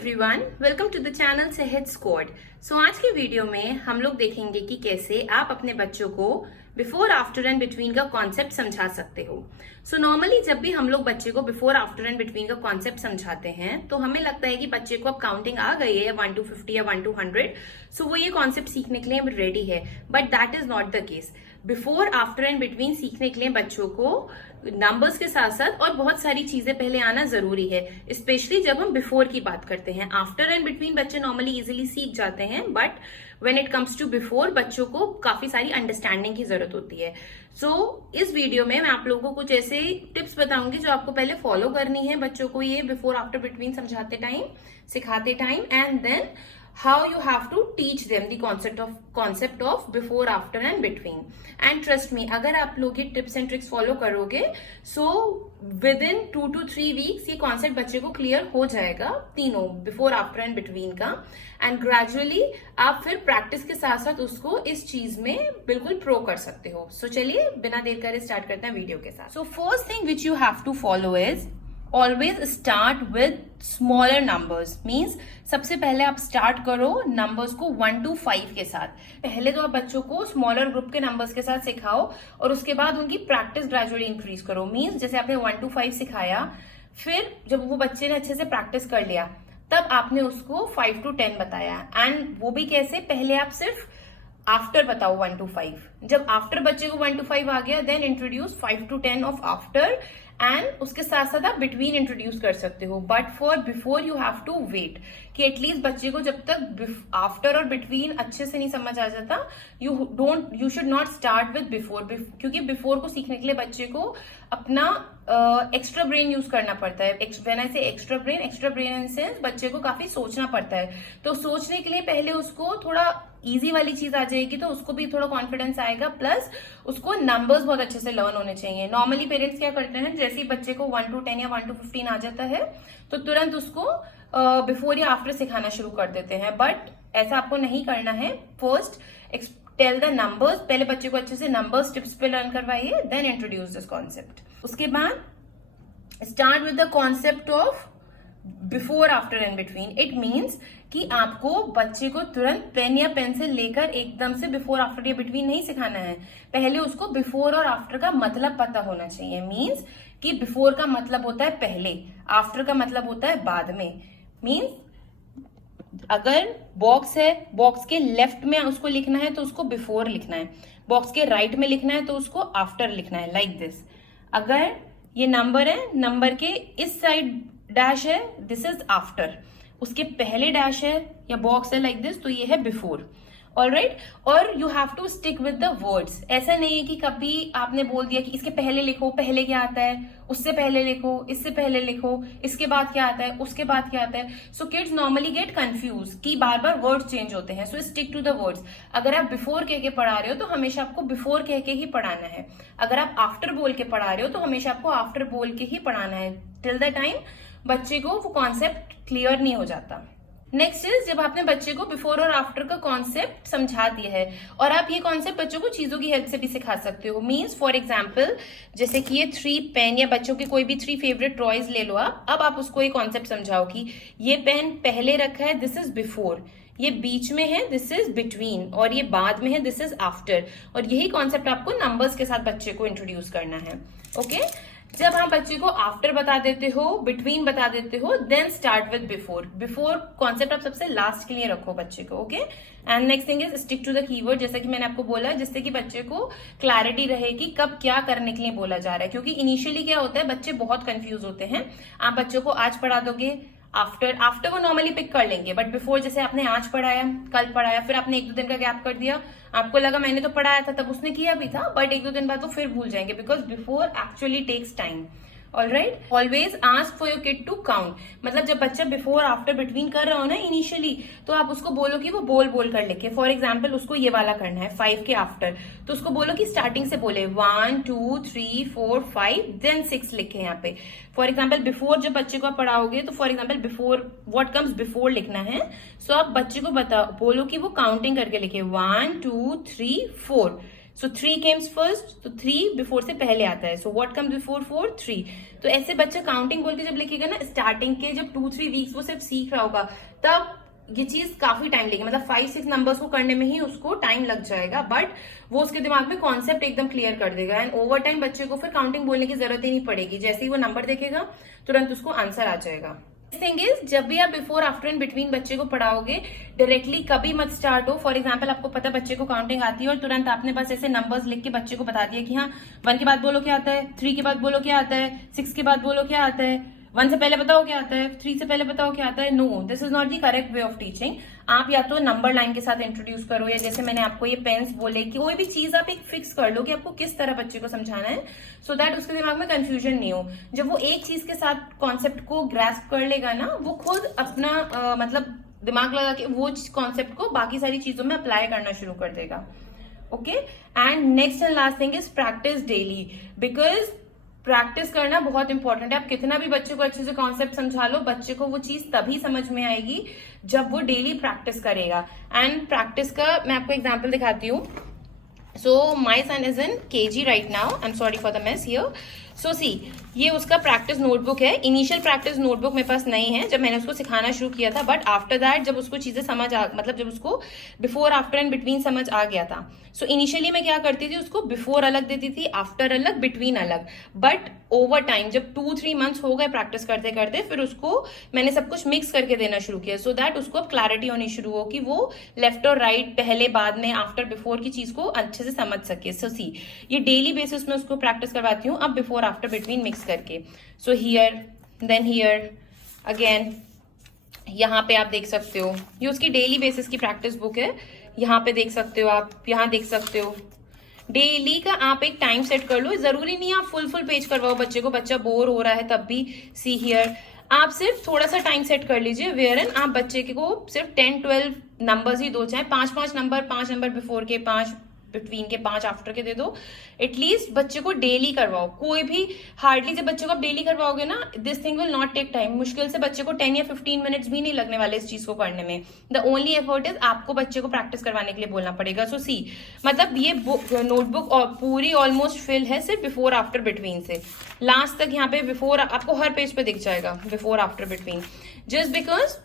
Everyone, welcome to the channel Sehat Squad. आज के video में हम लोग देखेंगे कि कैसे आप अपने बच्चों को बिफोर आफ्टर एंड बिटवीन का कॉन्सेप्ट समझा सकते हो। नॉर्मली जब भी हम लोग बच्चे को बिफोर आफ्टर एंड बिटवीन का कॉन्सेप्ट समझाते हैं तो हमें लगता है कि बच्चे को अब काउंटिंग आ गई है 1 to 50 या 1 to 100, सो वो ये कॉन्सेप्ट सीखने के लिए रेडी है। But that is not the case. Before after and between सीखने के लिए बच्चों को नंबर्स के साथ साथ और बहुत सारी चीजें पहले आना जरूरी है, स्पेशली जब हम बिफोर की बात करते हैं। आफ्टर एंड बिटवीन बच्चे नॉर्मली इजीली सीख जाते हैं, but when it comes to before बच्चों को काफी सारी अंडरस्टैंडिंग की जरूरत होती है। इस वीडियो में मैं आप लोगों को कुछ ऐसे टिप्स बताऊंगी जो आपको पहले फॉलो करनी है बच्चों को ये बिफोर आफ्टर बिटवीन समझाते टाइम, सिखाते time, and then how you have to teach them the concept of before, after and between. And trust me, अगर आप लोग ये tips and tricks follow करोगे, so within 2 to 3 weeks ये concept बच्चे को clear हो जाएगा, तीनों before, after and between का। and gradually आप फिर practice के साथ साथ उसको इस चीज में बिल्कुल pro कर सकते हो। चलिए बिना देर करे स्टार्ट करते हैं वीडियो के साथ। first thing which you have to follow is always start with smaller numbers. Means सबसे पहले आप स्टार्ट करो नंबर्स को 1 to 5 के साथ। पहले तो आप बच्चों को स्मॉलर ग्रुप के नंबर्स के साथ सिखाओ और उसके बाद उनकी प्रैक्टिस ग्रेजुअली इंक्रीज करो। मीन्स जैसे आपने 1 to 5 सिखाया, फिर जब वो बच्चे ने अच्छे से प्रैक्टिस कर लिया तब आपने उसको 5 to 10 बताया। एंड वो भी कैसे, पहले आप सिर्फ आफ्टर बताओ 1 to 5। जब आफ्टर बच्चे को 1 to 5 आ गया, then introduce 5 to 10 of after, and उसके साथ साथ आप बिटवीन इंट्रोड्यूस कर सकते हो। But for before you have to wait कि एटलीस्ट बच्चे को जब तक आफ्टर और बिटवीन अच्छे से नहीं समझ आ जाता, you should not start with before. क्योंकि बिफोर को सीखने के लिए बच्चे को अपना एक्स्ट्रा ब्रेन यूज करना पड़ता है। व्हेन आई से एक्स्ट्रा ब्रेन इन सेंस बच्चे को काफी सोचना पड़ता है। तो सोचने के लिए पहले उसको थोड़ा इजी वाली चीज आ जाएगी तो उसको भी थोड़ा कॉन्फिडेंस आएगा, प्लस उसको नंबर्स बहुत अच्छे से लर्न होने चाहिए। नॉर्मली पेरेंट्स क्या करते हैं, जैसे ही बच्चे को 1 to 10 या 1 to 15 आ जाता है तो तुरंत उसको बिफोर या आफ्टर सिखाना शुरू कर देते हैं। बट ऐसा आपको नहीं करना है। फर्स्ट टेल द नंबर्स, पहले बच्चे को अच्छे से नंबर्स टिप्स पे लर्न करवाइए, देन इंट्रोड्यूस दिस कॉन्सेप्ट। उसके बाद start with the concept of before after and between. It means कि आपको बच्चे को तुरंत पेन या पेंसिल लेकर एकदम से बिफोर आफ्टर या बिटवीन नहीं सिखाना है। पहले उसको बिफोर और आफ्टर का मतलब पता होना चाहिए। मीन्स कि बिफोर का मतलब होता है पहले, आफ्टर का मतलब होता है बाद में। मीन्स अगर बॉक्स है, बॉक्स के लेफ्ट में उसको लिखना है तो उसको बिफोर लिखना है, बॉक्स के राइट में लिखना है तो उसको आफ्टर लिखना है, लाइक दिस। अगर ये नंबर है, नंबर के इस साइड डैश है, दिस इज आफ्टर। उसके पहले डैश है या बॉक्स है लाइक दिस, तो ये है बिफोर। ऑलराइट, और you have to stick with the words. ऐसा नहीं है कि कभी आपने बोल दिया कि इसके पहले लिखो, पहले क्या आता है, उससे पहले लिखो, इससे पहले लिखो, इसके बाद क्या आता है, उसके बाद क्या आता है। So kids normally get confuse कि बार बार वर्ड्स चेंज होते हैं। So stick to the words. अगर आप बिफोर कह के पढ़ा रहे हो तो हमेशा आपको बिफोर कह के ही पढ़ाना है। अगर आप आफ्टर बोल के पढ़ा रहे हो तो हमेशा आपको आफ्टर बोल के ही पढ़ाना है, टिल द टाइम बच्चे को वो कॉन्सेप्ट क्लियर नहीं हो जाता। नेक्स्ट इज, जब आपने बच्चे को बिफोर और आफ्टर का कॉन्सेप्ट समझा दिया है और आप ये कॉन्सेप्ट बच्चों को चीजों की हेल्प से भी सिखा सकते हो। मीन्स फॉर एग्जाम्पल जैसे कि ये 3 पेन या बच्चों के कोई भी 3 फेवरेट टॉयज ले लो आप। अब आप उसको ये कॉन्सेप्ट समझाओ कि ये पेन पहले रखा है, दिस इज बिफोर, ये बीच में है, दिस इज बिटवीन, और ये बाद में है, दिस इज आफ्टर। और यही कॉन्सेप्ट आपको नंबर्स के साथ बच्चे को इंट्रोड्यूस करना है। ओके, जब हम बच्चे को आफ्टर बता देते हो, बिटवीन बता देते हो, then start with before. Before concept आप सबसे लास्ट के लिए रखो बच्चे को। Okay, and next thing is stick to the keyword, जैसा कि मैंने आपको बोला, जिससे कि बच्चे को क्लैरिटी रहे कि कब क्या करने के लिए बोला जा रहा है। क्योंकि इनिशियली क्या होता है, बच्चे बहुत कंफ्यूज होते हैं। आप बच्चों को आज पढ़ा दोगे, आफ्टर वो नॉर्मली पिक कर लेंगे, बट बिफोर जैसे आपने आज पढ़ाया, कल पढ़ाया, फिर आपने 1-2 दिन का गैप कर दिया, आपको लगा मैंने तो पढ़ाया था तब उसने किया भी था, बट 1-2 दिन बाद वो फिर भूल जाएंगे, because before actually takes time. Alright, always ask for your kid to count. मतलब जब बच्चा बिफोर आफ्टर बिटवीन कर रहा हो ना इनिशियली, तो आप उसको बोलो कि वो बोल कर लिखे। फॉर एग्जाम्पल उसको ये वाला करना है 5 के आफ्टर, तो उसको बोलो कि स्टार्टिंग से बोले 1 2 3 4 5 देन 6 लिखे यहाँ पे। फॉर एग्जाम्पल बिफोर जब बच्चे को आप पढ़ाओगे तो for example before what comes before लिखना है। सो आप बच्चे को बोलो कि वो काउंटिंग करके लिखे 1 2 3 4। सो 3 केम्स फर्स्ट, तो 3 बिफोर से पहले आता है. So what comes before 4? 3. तो ऐसे बच्चा काउंटिंग बोल के जब लिखेगा ना, स्टार्टिंग के जब 2-3 वीक्स वो सिर्फ सीख रहा होगा, तब ये चीज काफी टाइम लेगी. मतलब 5-6 नंबर्स को करने में ही उसको टाइम लग जाएगा, बट वो उसके दिमाग में कॉन्सेप्ट एकदम क्लियर कर देगा. एंड ओवर टाइम बच्चे को फिर काउंटिंग बोलने की जरूरत ही नहीं पड़ेगी. जैसे ही वो नंबर देखेगा तुरंत उसको आंसर आ जाएगा. थिंग इज, जब भी आप बिफोर आफ्टर एंड बिटवीन बच्चे को पढ़ाओगे, डायरेक्टली कभी मत स्टार्ट हो. फॉर एग्जांपल आपको पता बच्चे को काउंटिंग आती है और तुरंत आपने बस ऐसे नंबर्स लिख के बच्चे को बता दिया कि हाँ 1 के बाद बोलो क्या आता है, 3 के बाद बोलो क्या आता है, 6 के बाद बोलो क्या आता है, 1 से पहले बताओ क्या आता है, 3 से पहले बताओ क्या आता है. No, this is not the correct way of teaching. आप या तो नंबर लाइन के साथ इंट्रोड्यूस करो, या जैसे मैंने आपको ये पेन्स बोले कि कोई भी चीज आप एक फिक्स कर लो कि आपको किस तरह बच्चे को समझाना है, सो दैट उसके दिमाग में कंफ्यूजन नहीं हो. जब वो एक चीज के साथ कॉन्सेप्ट को ग्रास्प कर लेगा ना, वो खुद अपना मतलब दिमाग लगा के वो कॉन्सेप्ट को बाकी सारी चीजों में अप्लाई करना शुरू कर देगा. Okay, and next and last thing is practice daily. Because practice करना बहुत इंपॉर्टेंट है. आप कितना भी बच्चे को अच्छे से कॉन्सेप्ट समझा लो, बच्चे को वो चीज तभी समझ में आएगी जब वो डेली प्रैक्टिस करेगा. एंड प्रैक्टिस का मैं आपको एग्जांपल दिखाती हूँ. So my son is in KG right now. I am sorry for the mess here. So see, ये उसका प्रैक्टिस नोटबुक है. इनिशियल प्रैक्टिस नोटबुक मेरे पास नहीं है जब मैंने उसको सिखाना शुरू किया था, बट आफ्टर दैट जब उसको चीजें समझ आ, मतलब जब उसको बिफोर आफ्टर एंड बिटवीन समझ आ गया था, सो इनिशियली मैं क्या करती थी, उसको बिफोर अलग देती थी, आफ्टर अलग, बिटवीन अलग. बट ओवर टाइम जब 2-3 मंथ्स हो गए प्रैक्टिस करते करते, फिर उसको मैंने सब कुछ मिक्स करके देना शुरू किया, सो दैट उसको अब क्लैरिटी होनी शुरू हो कि वो लेफ्ट और राइट, पहले बाद में, आफ्टर बिफोर की चीज को अच्छे से समझ सके. सो सी, ये डेली बेसिस में उसको प्रैक्टिस करवाती हूँ अब बिफोर आफ्टर बिटवीन मिक्स करके. So here, then here, again यहाँ पे आप देख सकते हो, ये उसकी डेली बेसिस की प्रैक्टिस बुक है. यहाँ पे देख सकते हो आप, यहाँ देख सकते हो. डेली का आप एक टाइम सेट कर लो. जरूरी नहीं आप फुल पेज करवाओ बच्चे को, बच्चा बोर हो रहा है तब भी. सी हियर, आप सिर्फ थोड़ा सा टाइम सेट कर लीजिए, वेयर एन आप बच्चे को सिर्फ 10-12 नंबर्स ही दो, चाहे 5-5 नंबर, 5 नंबर बिफोर के, 5 बिटवीन के, 5 आफ्टर के दे दो. एटलीस्ट बच्चे को डेली करवाओ. कोई भी हार्डली जब बच्चे को आप डेली करवाओगे ना, this thing will not take time. मुश्किल से बच्चे को 10 या 15 मिनट्स भी नहीं लगने वाले इस चीज को करने में. द ओनली एफर्ट इज आपको बच्चे को प्रैक्टिस करवाने के लिए बोलना पड़ेगा. सो सी, मतलब ये नोटबुक पूरी ऑलमोस्ट फिल है सिर्फ बिफोर आफ्टर बिटवीन से. लास्ट तक यहाँ पे बिफोर आपको हर पेज पे दिख जाएगा, before after between, just because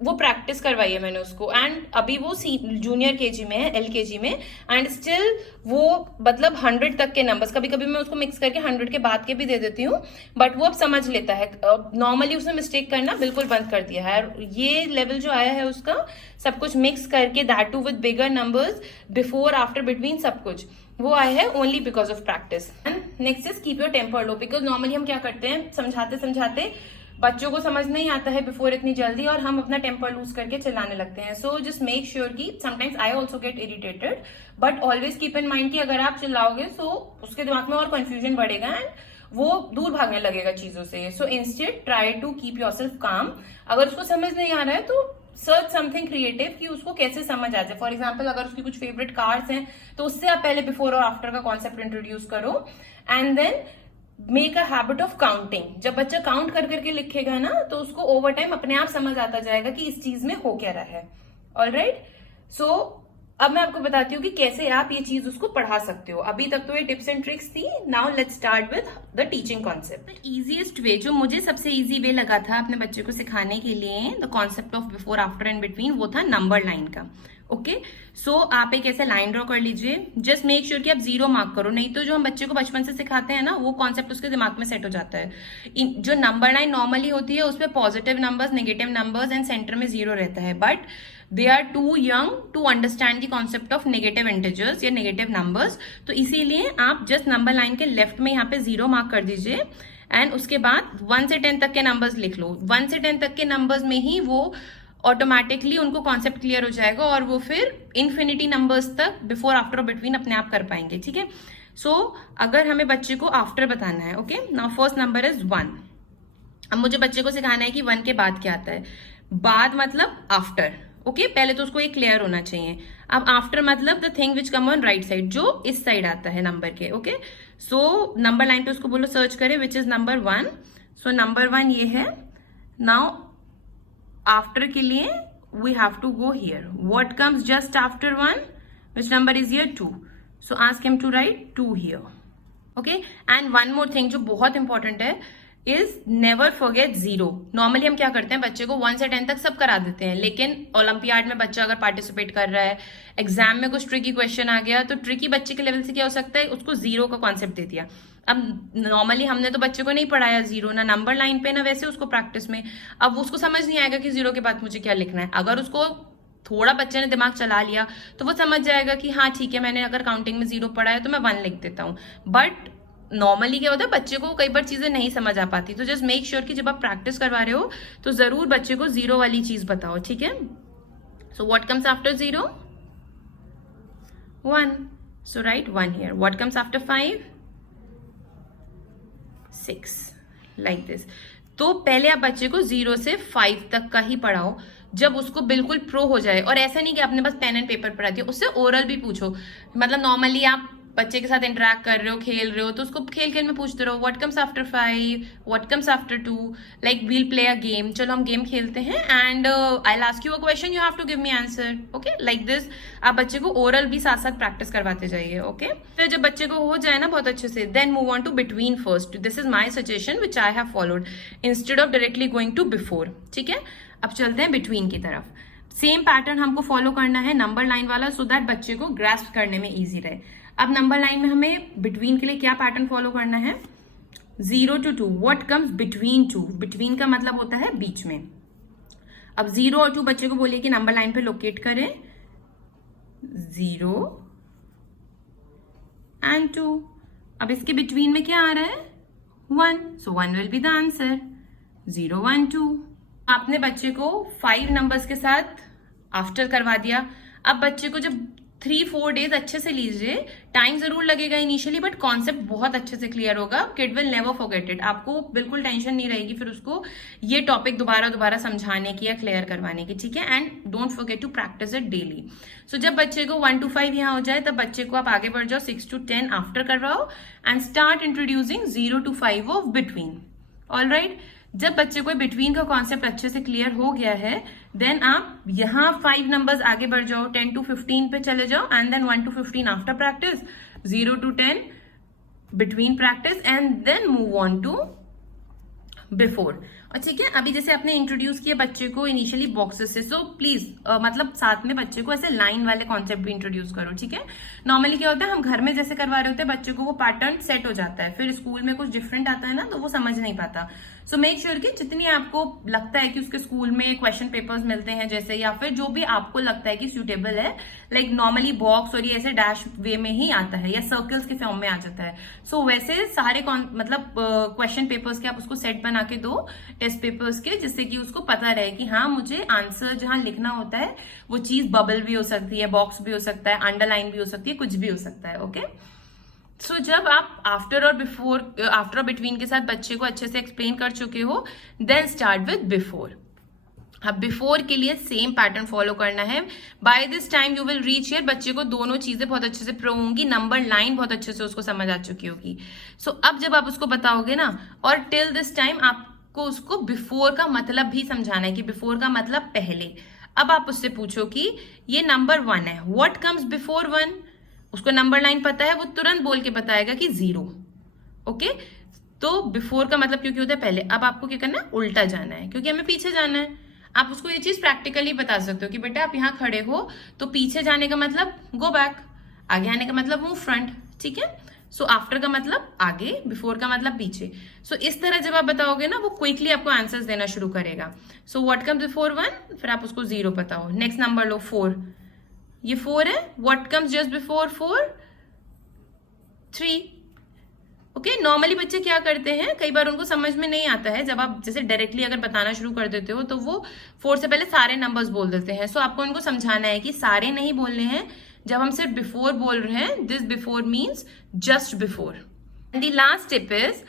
वो प्रैक्टिस करवाई है मैंने उसको. एंड अभी वो जूनियर KG में है, LKG में, एंड स्टिल वो मतलब 100 तक के नंबर्स, कभी कभी मैं उसको मिक्स करके 100 के बाद के भी दे देती हूँ, बट वो अब समझ लेता है. नॉर्मली उसने मिस्टेक करना बिल्कुल बंद कर दिया है. ये लेवल जो आया है उसका, सब कुछ मिक्स करके, that too with bigger numbers, before after between, सब कुछ वो आया है only because of practice. And next is keep your temper low. Because normally हम क्या करते हैं, समझाते समझाते बच्चों को समझ नहीं आता है बिफोर इतनी जल्दी, और हम अपना टेम्पर लूज करके चिल्लाने लगते हैं. सो जस्ट मेक श्योर कि sometimes I also get irritated, but always keep in mind कि अगर आप चिल्लाओगे तो उसके दिमाग में और कंफ्यूजन बढ़ेगा एंड वो दूर भागने लगेगा चीजों से. So instead try to keep yourself calm. अगर उसको समझ नहीं आ रहा है तो सर्च समथिंग क्रिएटिव कि उसको कैसे समझ आ जाए. फॉर एग्जाम्पल अगर उसकी कुछ फेवरेट कार्ड्स हैं तो उससे आप पहले बिफोर और आफ्टर का कॉन्सेप्ट इंट्रोड्यूस करो. And then make a habit of counting. जब बच्चा काउंट कर करके लिखेगा ना, तो उसको ओवर टाइम अपने आप समझ आता जाएगा कि इस चीज में हो क्या रहा है. ऑलराइट, सो अब मैं आपको बताती हूँ कि कैसे आप ये चीज उसको पढ़ा सकते हो. अभी तक तो ये टिप्स एंड ट्रिक्स थी. Now let's start with the teaching concept. Easiest way, जो मुझे सबसे इजी वे लगा था अपने बच्चे को सिखाने के लिए the concept of before after and between, वो था नंबर लाइन का. ओके, सो आप एक ऐसे लाइन ड्रॉ कर लीजिए. जस्ट मेक श्योर कि आप 0 मार्क करो, नहीं तो जो हम बच्चे को बचपन से सिखाते हैं ना, वो कॉन्सेप्ट उसके दिमाग में सेट हो जाता है. जो नंबर लाइन नॉर्मली होती है उसमें positive numbers, negative numbers and centre में 0 रहता है, but they are too young to understand the concept of negative integers या नेगेटिव नंबर्स. तो इसीलिए आप जस्ट नंबर लाइन के लेफ्ट में यहाँ पे 0 मार्क कर दीजिए. एंड उसके बाद 1 से 10 तक के नंबर्स लिख लो. 1 से 10 तक के नंबर्स में ही वो ऑटोमेटिकली उनको कॉन्सेप्ट क्लियर हो जाएगा, और वो फिर इन्फिनिटी नंबर्स तक बिफोर आफ्टर और बिटवीन अपने आप कर पाएंगे. ठीक है, सो अगर हमें बच्चे को आफ्टर बताना है, okay, now first number is 1. अब मुझे बच्चे को सिखाना है कि 1 के बाद क्या आता है. बाद मतलब आफ्टर. ओके, पहले तो उसको ये क्लियर होना चाहिए. अब आफ्टर मतलब the thing which come on right side, जो इस साइड आता है नंबर के. ओके, सो नंबर लाइन पे उसको बोलो सर्च करे which is number 1. So number 1 ये है. नाउ आफ्टर के लिए we have to go here. What comes just after 1? Which number is here? 2. So ask him to write 2 here. Okay, and one more thing जो बहुत important है is never forget 0. Normally हम क्या करते हैं, बच्चे को 1 से 10 तक सब करा देते हैं, लेकिन ओलंपियाड में बच्चा अगर पार्टिसिपेट कर रहा है, एग्जाम में कुछ ट्रिकी क्वेश्चन आ गया, तो ट्रिकी बच्चे के लेवल से क्या हो सकता है, उसको 0 का कॉन्सेप्ट दे दिया. अब नॉर्मली हमने तो बच्चे को नहीं पढ़ाया 0, ना नंबर लाइन पे, ना वैसे उसको प्रैक्टिस में. अब उसको समझ नहीं आएगा कि 0 के बाद मुझे क्या लिखना है. अगर उसको थोड़ा बच्चे ने दिमाग चला लिया तो वो समझ जाएगा कि हाँ ठीक है, मैंने अगर काउंटिंग में 0 पढ़ा है तो मैं 1 लिख देता हूँ. बट नॉर्मली क्या होता है, बच्चे को कई बार चीजें नहीं समझ आ पाती. तो जस्ट मेक श्योर कि जब आप प्रैक्टिस करवा रहे हो तो जरूर बच्चे को 0 वाली चीज बताओ, ठीक है. So what comes after 0? 1. So right 1 here. What comes after 5? 6. Like this. तो पहले आप बच्चे को 0 से 5 तक का ही पढ़ाओ, जब उसको बिल्कुल प्रो हो जाए. और ऐसा नहीं कि आपने बस पेन एंड पेपर पढ़ाती हो, उससे ओरल भी पूछो. मतलब नॉर्मली आप बच्चे के साथ इंटरेक्ट कर रहे हो, खेल रहे हो, तो उसको खेल खेल में पूछते रहो, what comes after 5, what comes after 2. Like we'll play a game, चलो हम गेम खेलते हैं and I will ask you a question, you have to give me answer. Okay, like this. आप बच्चे को ओरल भी साथ साथ प्रैक्टिस करवाते जाइए. ओके, फिर जब बच्चे को हो जाए ना बहुत अच्छे से, then move on to between first. This is my suggestion which I have followed instead of directly going to before. ठीक है, अब चलते हैं बिटवीन की तरफ. सेम पैटर्न हमको फॉलो करना है नंबर लाइन वाला, सो दैट बच्चे को ग्रास्प करने में इजी रहे. अब नंबर लाइन में हमें बिटवीन के लिए क्या पैटर्न फॉलो करना है? 0 to 2. What comes between 2? Between का मतलब होता है बीच में. अब 0 और 2 बच्चे को बोलिए कि नंबर लाइन पे लोकेट करें. 0 and 2. अब इसके बिटवीन में क्या आ रहा है? 1. सो 1 विल बी द आंसर. 0 1 2. आपने बच्चे को 5 नंबर्स के साथ आफ्टर करवा दिया. अब बच्चे को जब 3-4 डेज अच्छे से लीजिए, टाइम जरूर लगेगा इनिशियली, बट कॉन्सेप्ट बहुत अच्छे से क्लियर होगा. Kid will never forget it. आपको बिल्कुल टेंशन नहीं रहेगी फिर उसको ये टॉपिक दोबारा समझाने की या क्लियर करवाने की. ठीक है, and don't forget to practice it daily. So जब बच्चे को 1 to 5 यहाँ हो जाए, तब बच्चे को आप आगे बढ़ जाओ, 6 to 10 आफ्टर करवाओ and start introducing 0 to 5 of between. All right. जब बच्चे को बिटवीन का कॉन्सेप्ट अच्छे से क्लियर हो गया है, देन आप यहाँ 5 नंबर्स आगे बढ़ जाओ, 10 to 15 पे चले जाओ and then 1 to 15 after practice, 0 to 10 between practice and then move on to before. और ठीक है, अभी जैसे आपने इंट्रोड्यूस किया बच्चे को इनिशियली बॉक्सेस से, सो प्लीज मतलब साथ में बच्चे को ऐसे लाइन वाले कॉन्सेप्ट भी इंट्रोड्यूस करो. ठीक है, नॉर्मली क्या होता है, हम घर में जैसे करवा रहे होते हैं बच्चे को वो पैटर्न सेट हो जाता है, फिर स्कूल में कुछ डिफरेंट आता है ना, तो वो समझ नहीं पाता. सो मेक श्योर कि जितनी आपको लगता है कि उसके स्कूल में क्वेश्चन पेपर्स मिलते हैं जैसे, या फिर जो भी आपको लगता है कि सूटेबल है, लाइक नॉर्मली बॉक्स और ये ऐसे डैश वे में ही आता है या सर्कल्स के फॉर्म में आ जाता है. सो वैसे सारे मतलब क्वेश्चन पेपर्स के आप उसको सेट बना के दो, टेस्ट पेपर्स के, जिससे कि उसको पता रहे कि हाँ मुझे आंसर जहां लिखना होता है वो चीज बबल भी हो सकती है, बॉक्स भी हो सकता है, अंडरलाइन भी हो सकती है, कुछ भी हो सकता है. ओके, सो जब आप आफ्टर और बिटवीन के साथ बच्चे को अच्छे से एक्सप्लेन कर चुके हो, देन स्टार्ट विद बिफोर. अब बिफोर के लिए सेम पैटर्न फॉलो करना है. By this time you will reach here. बच्चे को दोनों चीजें बहुत अच्छे से प्रो होंगी, नंबर लाइन बहुत अच्छे से उसको समझ आ चुकी होगी. सो अब जब आप उसको बताओगे ना, और टिल दिस टाइम आपको उसको बिफोर का मतलब भी समझाना है कि बिफोर का मतलब पहले. अब आप उससे पूछो कि ये नंबर 1 है, व्हाट कम्स बिफोर 1? उसको नंबर लाइन पता है, वो तुरंत बोल के बताएगा कि 0. ओके, तो बिफोर का मतलब क्योंकि होता है पहले. अब आपको क्या करना है, उल्टा जाना है, क्योंकि हमें पीछे जाना है. आप उसको ये चीज प्रैक्टिकली बता सकते हो कि बेटा आप यहाँ खड़े हो तो पीछे जाने का मतलब गो बैक, आगे आने का मतलब मूव फ्रंट. ठीक है, सो आफ्टर का मतलब आगे, बिफोर का मतलब पीछे. सो इस तरह जब आप बताओगे ना, वो क्विकली आपको आंसर्स देना शुरू करेगा. सो व्हाट कम्स बिफोर 1, फिर आप उसको 0 बताओ. नेक्स्ट नंबर लो 4, ये 4 है. What comes just before 4? 3. Okay, normally बच्चे क्या करते हैं, कई बार उनको समझ में नहीं आता है, जब आप जैसे डायरेक्टली अगर बताना शुरू कर देते हो तो वो 4 से पहले सारे नंबर्स बोल देते हैं. सो आपको उनको समझाना है कि सारे नहीं बोलने हैं. जब हम सिर्फ बिफोर बोल रहे हैं, this before means just before. And the last tip is,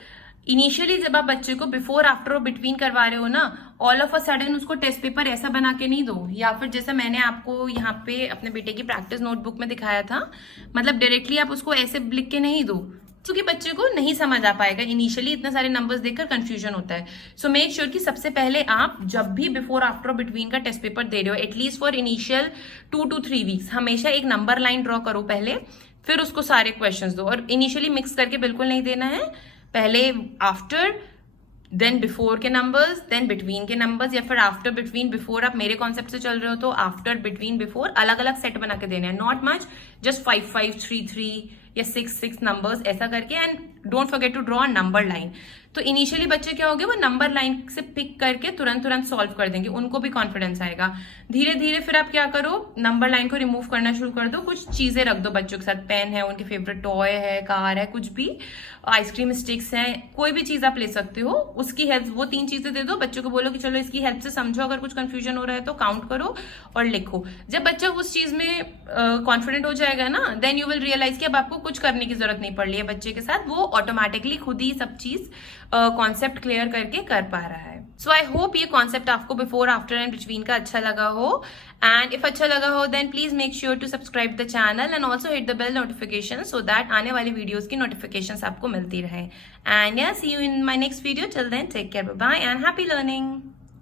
initially जब आप बच्चे को बिफोर आफ्टर और बिटवीन करवा रहे हो ना, ऑल ऑफ अ सडन उसको टेस्ट पेपर ऐसा बना के नहीं दो, या फिर जैसा मैंने आपको यहाँ पे अपने बेटे की प्रैक्टिस नोटबुक में दिखाया था, मतलब डायरेक्टली आप उसको ऐसे लिख के नहीं दो, क्योंकि बच्चे को नहीं समझ आ पाएगा. इनिशियली इतने सारे नंबर्स देखकर कंफ्यूजन होता है. सो मेक श्योर कि सबसे पहले आप जब भी बिफोर आफ्टर और बिटवीन का टेस्ट पेपर दे रहे हो, at least for initial 2 to 3 weeks, हमेशा एक नंबर लाइन ड्रॉ करो पहले, फिर उसको सारे क्वेश्चंस दो, और इनिशियली मिक्स करके बिल्कुल नहीं देना है। पहले आफ्टर, देन बिफोर के नंबर्स, देन बिटवीन के नंबर्स, या फिर आफ्टर बिटवीन बिफोर। आप मेरे कॉन्सेप्ट से चल रहे हो तो आफ्टर बिटवीन बिफोर अलग अलग सेट बना के देने हैं, नॉट मच, जस्ट 5 5 3 3 या 6 6 नंबर्स ऐसा करके। And don't forget to draw a number line. तो इनिशियली बच्चे क्या होंगे, वो नंबर लाइन से पिक करके तुरंत तुरंत सॉल्व कर देंगे, उनको भी कॉन्फिडेंस आएगा। धीरे धीरे फिर आप क्या करो, नंबर लाइन को रिमूव करना शुरू कर दो, कुछ चीजें रख दो बच्चों के साथ, पेन है, उनके फेवरेट टॉय है, कार है, कुछ भी, आइसक्रीम स्टिक्स है, कोई भी चीज आप ले सकते हो, उसकी हेल्प, वो 3 चीजें दे दो बच्चों को, बोलो कि चलो इसकी हेल्प से समझो, अगर कुछ कंफ्यूजन हो रहा है तो काउंट करो और लिखो। जब बच्चा उस चीज में कॉन्फिडेंट हो जाएगा ना, देन यू विल रियलाइज कि अब आपको कुछ करने की जरूरत नहीं पड़ रही है बच्चे के साथ, वो ऑटोमेटिकली खुद ही सब चीज कॉन्सेप्ट क्लियर करके कर पा रहा है। सो आई होप ये कॉन्सेप्ट आपको बिफोर, आफ्टर एंड बिटवीन का अच्छा लगा हो। एंड इफ अच्छा लगा हो then please make sure to subscribe the channel and also hit the bell notification, so that आने वाली वीडियोस की नोटिफिकेशंस आपको मिलती रहे। एंड या see you in my next video, till then take care, bye bye and happy learning.